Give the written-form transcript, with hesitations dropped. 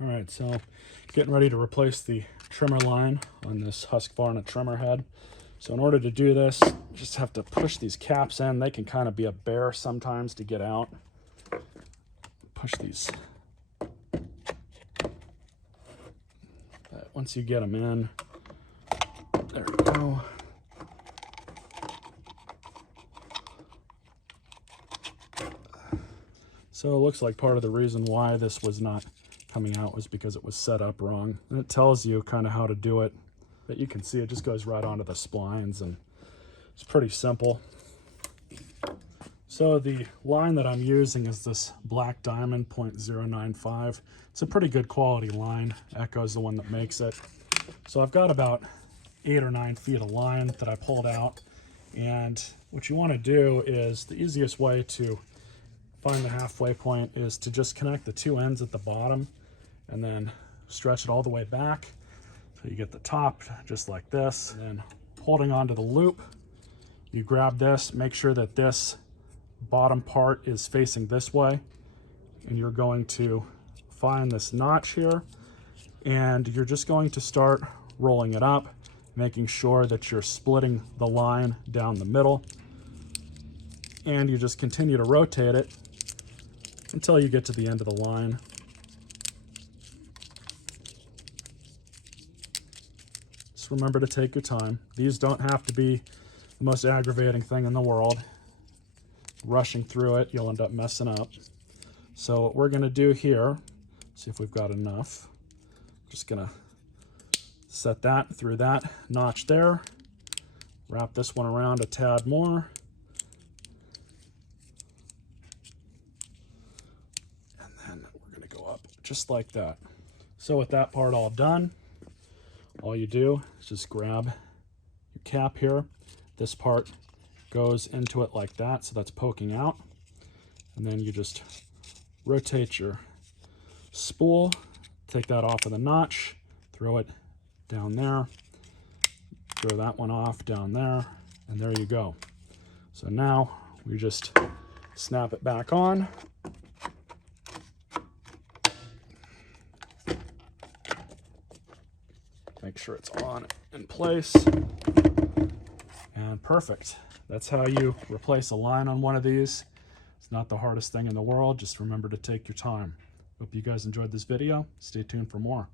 All right, so getting ready to replace the trimmer line on this Husqvarna trimmer head. So in order to do this, you just have to push these caps in. They can kind of be a bear sometimes to get out. Push these. But once you get them in, there we go. So it looks like part of the reason why this was not coming out was because it was set up wrong. And it tells you kind of how to do it. But you can see it just goes right onto the splines, and it's pretty simple. So the line that I'm using is this Black Diamond .095. It's a pretty good quality line. Echo's the one that makes it. So I've got about 8 or 9 feet of line that I pulled out. And what you want to do is, the easiest way to find the halfway point is to just connect the 2 ends at the bottom and then stretch it all the way back. So you get the top just like this, and then holding onto the loop, you grab this, make sure that this bottom part is facing this way, and you're going to find this notch here, and you're just going to start rolling it up, making sure that you're splitting the line down the middle, and you just continue to rotate it until you get to the end of the line. Just remember to take your time. These don't have to be the most aggravating thing in the world. Rushing through it, you'll end up messing up. So what we're gonna do here, see if we've got enough. Just gonna set that through that notch there. Wrap this one around a tad more. And then we're gonna go up just like that. So with that part all done, all you do is just grab your cap here. This part goes into it like that, so that's poking out. And then you just rotate your spool, take that off of the notch, throw it down there, throw that one off down there, and there you go. So now we just snap it back on. Make sure it's on in place, and perfect. That's how you replace a line on one of these. It's not the hardest thing in the world. Just remember to take your time. Hope you guys enjoyed this video. Stay tuned for more.